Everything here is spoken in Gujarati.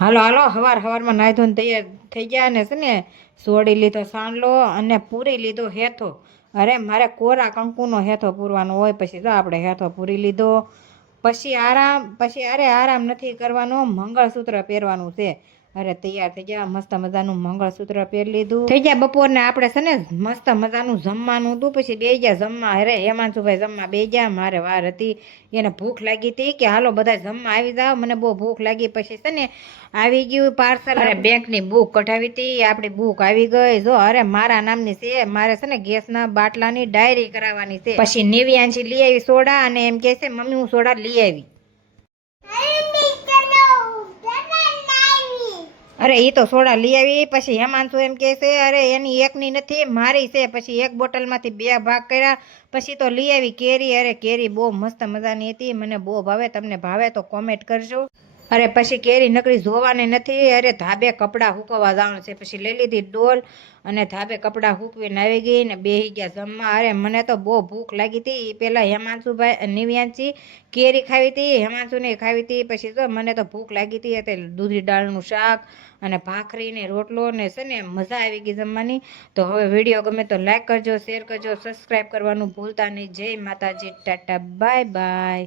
હાલો હાલો, હવાર હવારમાં નાહી ધોઈને તૈયાર થઈ ગયા ને છે ને સોડી લીધો સાંડલો અને પૂરી લીધો હેથો. અરે મારે કોરા કંકુનો હેથો પૂરવાનો હોય, પછી તો આપણે હેથો પૂરી લીધો. પછી આરામ, પછી અરે આરામ નથી કરવાનો, મંગળસૂત્ર પહેરવાનું છે. અરે તૈયાર થઈ ગયા, મસ્ત મજાનું મંગળસૂત્ર પહેરી લીધું. થઈ ગયા બપોરને આપણે છે ને મસ્ત મજાનું જમવાનું હતું. પછી બે ગયા જમવા. અરે હેમાંશુભાઈ જમવા બે ગયા, મારે વાર હતી. એને ભૂખ લાગી હતી કે હાલો બધા જમવા આવી જાવ, મને બહુ ભૂખ લાગી. પછી છે ને આવી ગયું પાર્સલ. અરે બેંકની બુક કઢાવી હતી, આપણી બુક આવી ગઈ. જો અરે મારા નામની છે, મારે છે ને ગેસના બાટલાની ડાયરી કરાવવાની છે. પછી નિવ્યાંશી લઈ આવી સોડા અને એમ કહે છે મમ્મી હું સોડા લઈ આવી. અરે એ તો સોડા લઈ આવી. પછી હેમાંશુ એમ કહે છે અરે એની એકની નથી મારી છે. પછી એક બોટલમાંથી બે ભાગ કર્યા. પછી તો લઈ આવી કેરી. અરે કેરી બહુ મસ્ત મજાની હતી, મને બહુ ભાવે. તમને ભાવે તો કોમેન્ટ કરજો. અરે પછી કેરી નકરી જોવાની નથી. અરે ધાબે કપડાં સૂકવવા જવાનું છે. પછી લઈ લીધી ડોલ અને ધાબે કપડાં સૂકવીને આવી ગઈ ને બેસી ગયા જમવા. અરે મને તો બહુ ભૂખ લાગી હતી. એ પહેલાં હેમાંશુભાઈ નિવ્યાંશી કેરી ખાવી હતી, હેમાંશુને ખાવી હતી. પછી તો મને તો ભૂખ લાગી હતી એટલે દૂધી દાળનું શાક અને ભાખરી ને રોટલો ને છે ને મજા આવી ગઈ જમવાની. તો હવે વિડીયો ગમે તો લાઈક કરજો, શેર કરજો, સબસ્ક્રાઈબ કરવાનું ભૂલતા નહીં. જય માતાજી, ટાટા, બાય બાય.